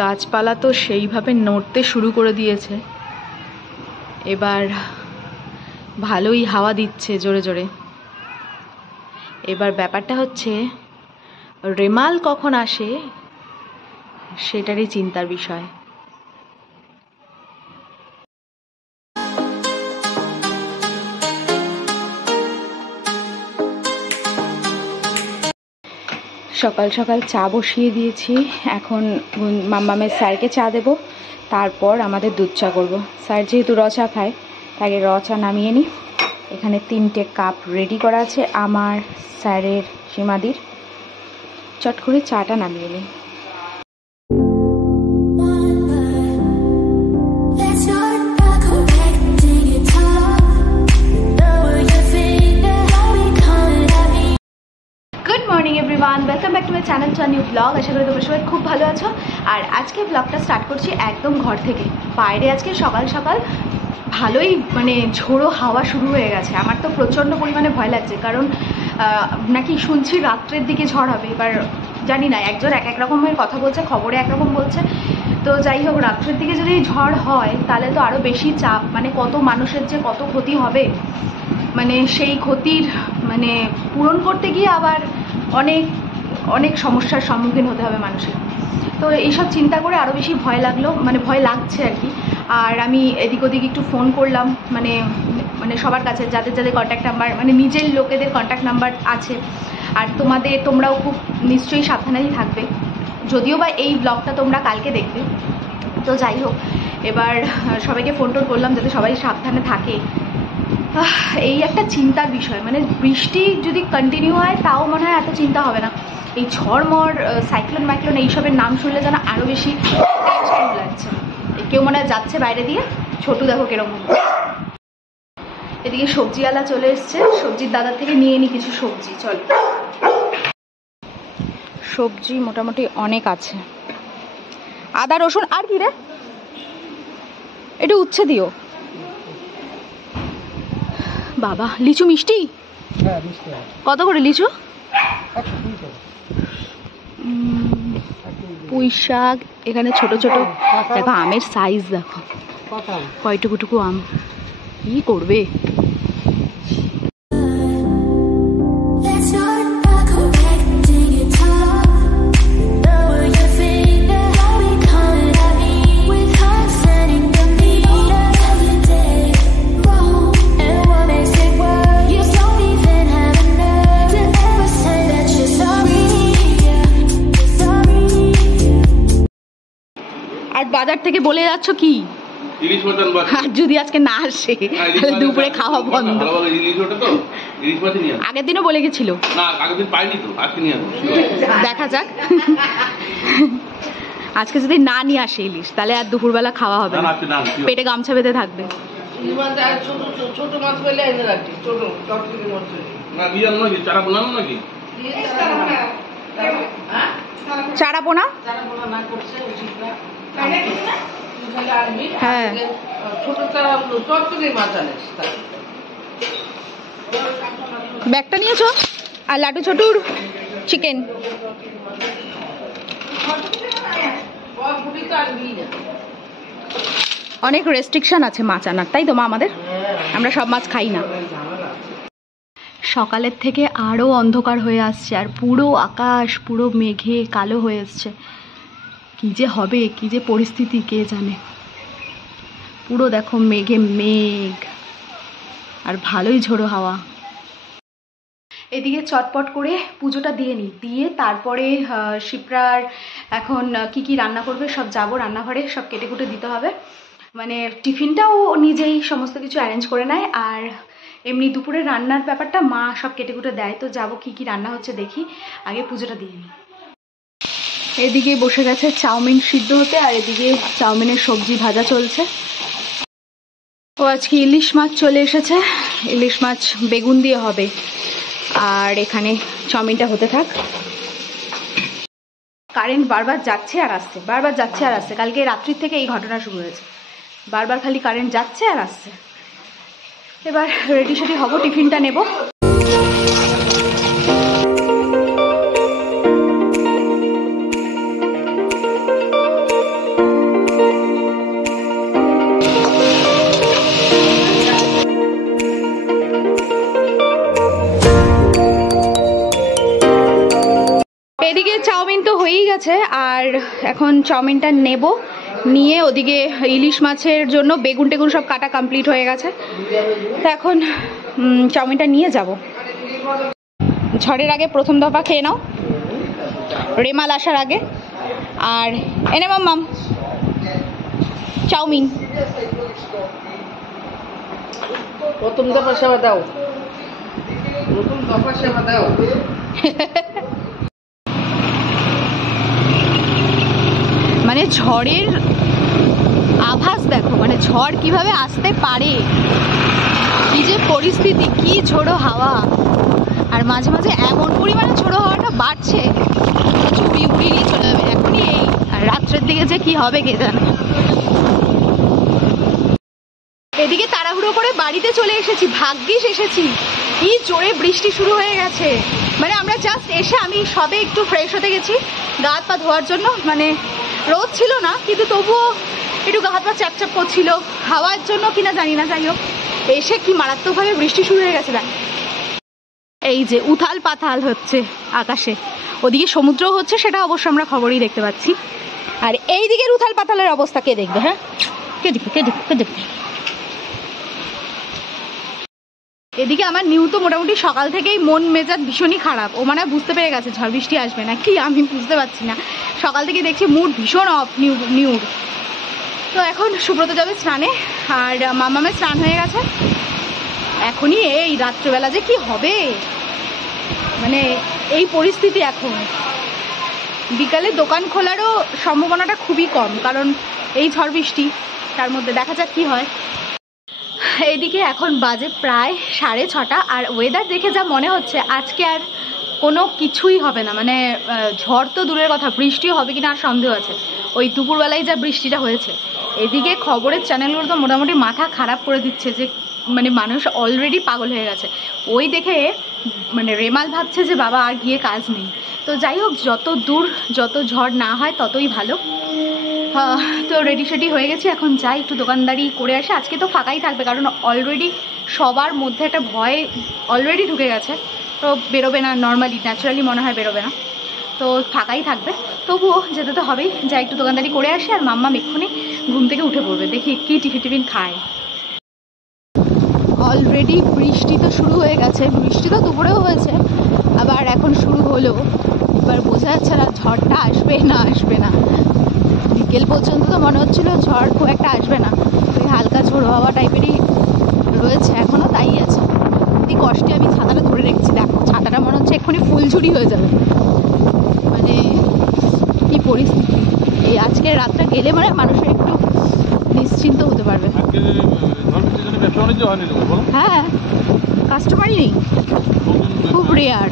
গাছপালা তো সেইভাবে নড়তে শুরু করে দিয়েছে, এবার ভালোই হাওয়া দিচ্ছে জোরে জোরে। এবার ব্যাপারটা হচ্ছে রেমাল কখন আসে সেটারই চিন্তার বিষয়। সকাল সকাল চা বসিয়ে দিয়েছি, এখন মাম্মামের স্যারকে চা দেব, তারপর আমাদের দুধ চা করবো। স্যার যেহেতু র চা খায় তাকে র চা নামিয়ে নিই। এখানে 3টে কাপ রেডি করা আছে আমার, স্যারের, সীমাদির। চট করে চাটা নামিয়ে নিই। Everyone, welcome back to my channel to a new blog. আশা করি তোমরা সবাই খুব ভালো আছো। আর আজকে ব্লগটা স্টার্ট করছি একদম ঘর থেকে। বাইরে আজকে সকাল সকাল ভালোই মানে ঝোড়ো হাওয়া শুরু হয়ে গেছে। আমার তো প্রচণ্ড পরিমাণে ভয় লাগছে, কারণ নাকি শুনছি রাত্রের দিকে ঝড় হবে। এবার জানি না, একজন এক এক রকমের কথা বলছে, খবরে একরকম বলছে। তো যাই হোক, রাত্রের দিকে যদি ঝড় হয় তাহলে তো আরও বেশি চাপ, মানে কত মানুষের যে কত ক্ষতি হবে, মানে সেই ক্ষতির মানে পূরণ করতে গিয়ে আবার অনেক অনেক সমস্যার সম্মুখীন হতে হবে মানুষের। তো এইসব চিন্তা করে আরও বেশি ভয় লাগলো, মানে ভয় লাগছে আর কি। আর আমি এদিক ওদিক একটু ফোন করলাম, মানে মানে সবার কাছে যাদের যাদের কন্ট্যাক্ট নাম্বার, মানে নিজের লোকেদের কন্ট্যাক্ট নাম্বার আছে। আর তোমরাও খুব নিশ্চয়ই সাবধানেই থাকবে, যদিও বা এই ব্লগটা তোমরা কালকে দেখবে। তো যাই হোক, এবার সবাইকে ফোন টোন করলাম যাতে সবাই সাবধানে থাকে। এই একটা চিন্তার বিষয়, মানে বৃষ্টি যদি কন্টিনিউ হয় তাও মনে হয় এত চিন্তা হবে না। এই ঝড়মড়, সাইক্লোন মাইক্লোন এইসবের নাম শুনলে যেন আরও বেশি টেনশন লাগছে। কেউ মনে হয় যাচ্ছে বাইরে দিয়ে, ছোটু দেখো কিরকম। এদিকে সবজিওয়ালা চলে এসছে, সবজির দাদার থেকে নিয়ে নিই কিছু সবজি। চল, সবজি মোটামুটি অনেক আছে। আদা রসুন আর কি রে, একটু উচ্ছে দিও। বাবা, লিচু মিষ্টি? কত করে লিচু? পুঁই শাক, এখানে ছোট ছোট দেখো আমের সাইজ দেখো, কয়টুকুটুকু আম, কি করবে। বাজার থেকে বলে যাচ্ছ কি ইলিশ মাটন, যদি আজকে না আসে তাহলে দুপুরে খাওয়া বন্ধ। আগের দিনও বলে গেছিল, দেখা যাক। আজকে যদি না নিয়ে আসে ইলিশ তাহলে আর দুপুরবেলা খাওয়া হবে না, পেটে গামছা বেঁধে থাকবে। চারাপোনা, হ্যাঁ, ব্যাগটা নিয়েছো? আর লাড্ডু ছোটুর চিকেন। অনেক রেস্ট্রিকশন আছে মাছ আনার, তাই তো মা? আমরা সব মাছ খাই না। সকালের থেকে আরও অন্ধকার হয়ে আসছে, আর পুরো আকাশ পুরো মেঘে কালো হয়ে আসছে। কী যে হবে, কী যে পরিস্থিতি কে জানে। পুরো দেখো মেঘে মেঘ, আর ভালোই ঝোড়ো হাওয়া। এদিকে চটপট করে পুজোটা দিয়ে নিই, দিয়ে তারপরে শিপ্রার এখন কি কি রান্না করবে সব যাবো রান্নাঘরে, সব কেটে কুটে দিতে হবে। মানে টিফিনটাও নিজেই সমস্ত কিছু অ্যারেঞ্জ করে নেয়, আর এমনি দুপুরে রান্নার ব্যাপারটা মা সব কেটে কুটে দেয়। তো যাবো কি কি রান্না হচ্ছে দেখি, আগে পুজোটা দিয়ে নিই। এদিকে বসে গেছে চাউমিন সিদ্ধ হতে, আর এদিকে চাউমিনের সবজি ভাজা চলছে। ও আজকে ইলিশ মাছ চলে এসেছে, ইলিশ মাছ বেগুন দিয়ে হবে। আর এখানে চাউমিনটা হতে থাক। কারেন্ট বারবার যাচ্ছে আর আসছে, বারবার যাচ্ছে আর আসছে। কালকে রাত্রির থেকে এই ঘটনা শুরু হয়েছে, বারবার খালি কারেন্ট যাচ্ছে আর আসছে। এবার রেডি সেডি হবো, টিফিনটা নেব। গেছে আর এখন চাউমিনটা নেব, নিয়ে ওদিকে ইলিশ মাছের জন্য বেগুন টেগুন সব কাটা কমপ্লিট হয়ে গেছে। তো এখন চাউমিনটা নিয়ে যাব। ঝড়ের আগে প্রথম দফা খেয়ে নাও, রেমাল আসার আগে। আর এনে মাম্মাম চাউমিন। প্রথম দফা সেবা দাও, প্রথম দফা সেবা দাও। মানে ঝড়ের আভাস দেখো, মানে ঝড় কিভাবে আসতে পারে, কি যে পরিস্থিতি, কি ঝোড়ো হাওয়া। আর মাঝে মাঝে এমন পরিমাণে ঝোড়ো হাওয়াটা বাড়ছে, উড়িয়ে উড়িয়ে নিয়ে চলে যাবে এখনই। এই আর রাত্রের দিকে যে কি হবে কে জানে। এদিকে তাড়াহুড়ো করে বাড়িতে চলে এসেছি, ভাগ্যিস এসেছি, কি জোরে বৃষ্টি শুরু হয়ে গেছে। মানে আমরা জাস্ট এসে আমি সবে একটু ফ্রেশ হতে গেছি গা হাত পা ধোয়ার জন্য, মানে রোদ ছিল না কিন্তু তবুও একটু গা হাত পা চ্যাপচ্যাপ করছিল, হাওয়ার জন্য কিনা জানি না। যাই হোক, এসে কি মারাত্মকভাবে বৃষ্টি শুরু হয়ে গেছে। দেখ এই যে উথাল পাথাল হচ্ছে আকাশে, ওদিকে সমুদ্র হচ্ছে, সেটা অবশ্য আমরা খবরই দেখতে পাচ্ছি। আর এই দিকের উথাল পাথালের অবস্থা কে দেখবে? হ্যাঁ, কে দেখবে, কে দেখবে, কে দেখবে? এদিকে আমার নিউ তো মোটামুটি সকাল থেকেই মন মেজাজ ভীষণই খারাপ। ও মানে বুঝতে পেরে গেছে ঝড় বৃষ্টি আসবে না কি, আমি বুঝতে পারছি না। সকাল থেকে দেখছি মুড ভীষণ অফ, নিউড। তো এখন সুব্রত যাবে স্নানে, আর মামামের স্নান হয়ে গেছে। এখনই এই রাত্রেবেলা যে কি হবে, মানে এই পরিস্থিতি এখন। বিকালে দোকান খোলারও সম্ভাবনাটা খুবই কম, কারণ এই ঝড় বৃষ্টি, তার মধ্যে দেখা যাক কি হয়। এইদিকে এখন বাজে প্রায় 6:30, আর ওয়েদার দেখে যা মনে হচ্ছে আজকে আর কোনো কিছুই হবে না। মানে ঝড় তো দূরের কথা, বৃষ্টিও হবে কিনা আর সন্দেহ আছে। ওই দুপুরবেলায় যা বৃষ্টিটা হয়েছে, এদিকে খবরের চ্যানেলগুলো তো মোটামুটি মাথা খারাপ করে দিচ্ছে যে মানে মানুষ অলরেডি পাগল হয়ে গেছে। ওই দেখে মানে রেমাল ভাবছে যে বাবা আর গিয়ে কাজ নেই। তো যাই হোক, যত দূর যত ঝড় না হয় ততই ভালো। তো রেডি সেডি হয়ে গেছি, এখন যাই একটু দোকানদারি করে আসে। আজকে তো ফাঁকাই থাকবে, কারণ অলরেডি সবার মধ্যে একটা ভয় অলরেডি ঢুকে গেছে। তো বেরোবে না, নর্মালি ন্যাচারালি মনে হয় বেরোবে না, তো ফাঁকাই থাকবে। তবুও যেতে তো হবেই, যাই একটু দোকানদারি করে আসি। আর মাম্মা এক্ষুনি ঘুম থেকে উঠে পড়বে, দেখি কি টিফিন খায়। অলরেডি বৃষ্টি তো শুরু হয়ে গেছে, বৃষ্টি তো দুপুরেও হয়েছে, আবার এখন শুরু হলো। এবার বোঝা যাচ্ছে না ঝড়টা আসবে না আসবে না। বিকেল পর্যন্ত তো মনে হচ্ছিল ঝড় খুব একটা আসবে না, ওই হালকা ঝোড়ো হাওয়া টাইপেরই রয়েছে, এখনও তাই আছে। অতি কষ্টে আমি ছাতাটা ধরে রেখেছি, দেখো ছাতাটা মনে হচ্ছে এক্ষুনি ফুলঝুরি হয়ে যাবে। মানে কি পরিস্থিতি, এই আজকের রাতটা গেলে মানে মানুষের একটু নিশ্চিন্ত হতে পারবে। হ্যাঁ, কাস্টমারই নেই, খুব রেয়ার।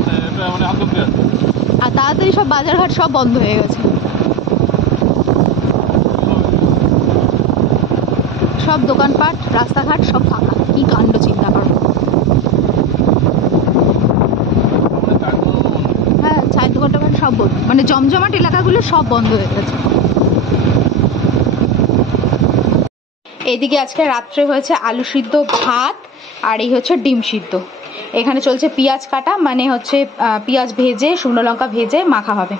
আর তাড়াতাড়ি সব বাজারঘাট সব বন্ধ হয়ে গেছে, সব দোকানপাট রাস্তাঘাট সব ফাঁকা। কি কাণ্ড, চিন্তা করো। হ্যাঁ, চায়ের দোকান টোকান সব বন্ধ, মানে জমজমাট এলাকাগুলো সব বন্ধ হয়ে গেছে। এইদিকে আজকে রাত্রে হয়েছে আলু সিদ্ধ, ভাত, আর এই হচ্ছে ডিম সিদ্ধ। এখানে চলছে পেঁয়াজ কাটা, মানে হচ্ছে পেঁয়াজ ভেজে শুকনো লঙ্কা ভেজে মাখা হবে।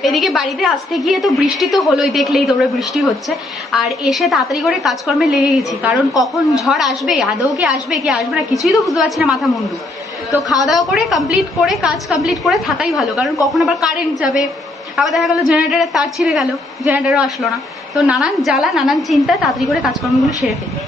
এদিকে বাড়িতে আসতে গিয়ে তো বৃষ্টি তো হলোই, দেখলেই তোমরা বৃষ্টি হচ্ছে। আর এসে তাড়াতাড়ি করে কাজকর্মে লেগে গেছি, কারণ কখন ঝড় আসবে, আদৌ কি আসবে কি আসবে না কিছুই তো বুঝতে পারছি না, মাথা মুন্ডু। তো খাওয়া দাওয়া করে কমপ্লিট করে কাজ কমপ্লিট করে থাকাই ভালো, কারণ কখন আবার কারেন্ট যাবে, আবার দেখা গেলো জেনারেটারের তার ছিঁড়ে গেল, জেনারেটারও আসলো না। তো নানান জ্বালা, নানান চিন্তায় তাড়াতাড়ি করে কাজকর্মগুলো সেরে ফেলি।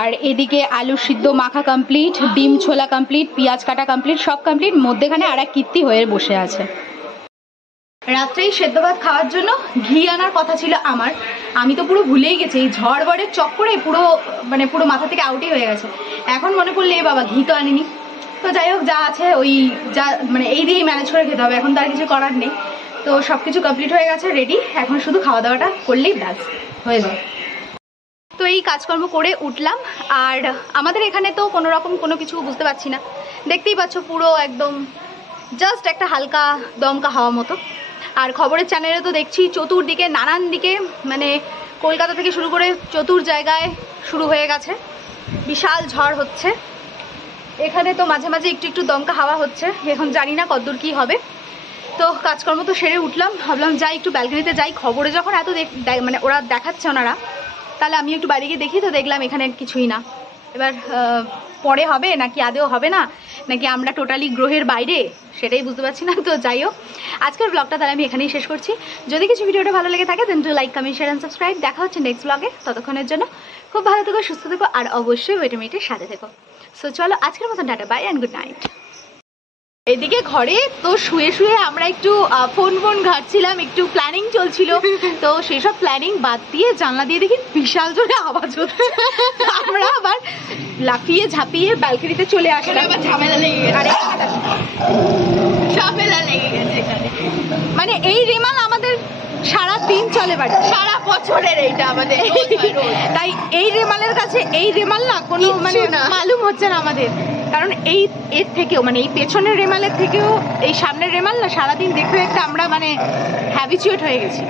আর এদিকে আলু সিদ্ধ মাখা কমপ্লিট, ডিম ছোলা কমপ্লিট, পেঁয়াজ কাটা কমপ্লিট, সব কমপ্লিট। মধ্যেখানে আর এক কীর্তি হয়ে বসে আছে। রাত্রেই সেদ্ধ ভাত খাওয়ার জন্য ঘি আনার কথা ছিল আমার, আমি তো পুরো ভুলেই গেছি। এই ঝড় বড়ের চক্করে পুরো মাথা থেকে আউটই হয়ে গেছে। এখন মনে পড়লে এ বাবা ঘি তো আনিনি। তো যাই হোক, যা আছে ওই যা মানে এই দিয়েই ম্যানেজ করে খেতে হবে, এখন তো আর কিছু করার নেই। তো সব কিছু কমপ্লিট হয়ে গেছে, রেডি, এখন শুধু খাওয়া দাওয়াটা করলেই ব্যাস হয়ে যায়। তো এই কাজকর্ম করে উঠলাম। আর আমাদের এখানে তো কোনো রকম কোনো কিছু বুঝতে পারছি না, দেখতেই পাচ্ছ পুরো একদম জাস্ট একটা হালকা দমকা হাওয়া মতো। আর খবরের চ্যানেলে তো দেখছি চতুর্দিকে নানান দিকে, মানে কলকাতা থেকে শুরু করে চতুর জায়গায় শুরু হয়ে গেছে, বিশাল ঝড় হচ্ছে। এখানে তো মাঝে মাঝে একটু একটু দমকা হাওয়া হচ্ছে, এখন জানি না কতদূর কী হবে। তো কাজকর্ম তো সেরে উঠলাম, ভাবলাম যাই একটু ব্যালকনিতে যাই। খবরে যখন এত মানে ওরা দেখাচ্ছে ওনারা, তাহলে আমি একটু বাইরে গিয়ে দেখি। তো দেখলাম এখানে কিছুই না। এবার পরে হবে নাকি আদেও হবে না, নাকি আমরা টোটালি গ্রহের বাইরে, সেটাই বুঝতে পারছি না। তো যাই হোক, আজকের ব্লগটা তাহলে আমি এখানেই শেষ করছি। যদি কিছু ভিডিওটা ভালো লেগে থাকে then to like, comment, share and subscribe. দেখা হচ্ছে নেক্সট ব্লগে। ততক্ষণের জন্য খুব ভালো থেকো, সুস্থ থেকো, আর অবশ্যই ভিটামিনের সাথে থেকো। সো চলো আজকের মতন ta ta, bye and good night. এদিকে ঘরে তো শুয়ে শুয়ে আমরা একটু ফোন ঘাটছিলাম, একটু প্ল্যানিং চলছিল। তো সেসব প্ল্যানিং বাদ দিয়ে জানলা দিয়ে দেখি বিশাল জোরে আওয়াজ হচ্ছে। আমরা আবার লাফিয়ে ঝাঁপিয়ে ব্যালকনিতে চলে আসলাম। ঝামেলা লেগে গেছে, মানে এই রেমাল আমাদের সারা দিন চলে, বাড়ি সারা বছরের এইটা আমাদের। তাই এই রেমালের কাছে এই রেমাল না কোনো মানে মালুম হচ্ছে না আমাদের, কারণ এই এর থেকেও মানে এই পেছনের রেমালের থেকেও এই সামনের রেমাল না সারাদিন দেখতে দেখতে আমরা মানে হ্যাবিচুয়েট হয়ে গেছি।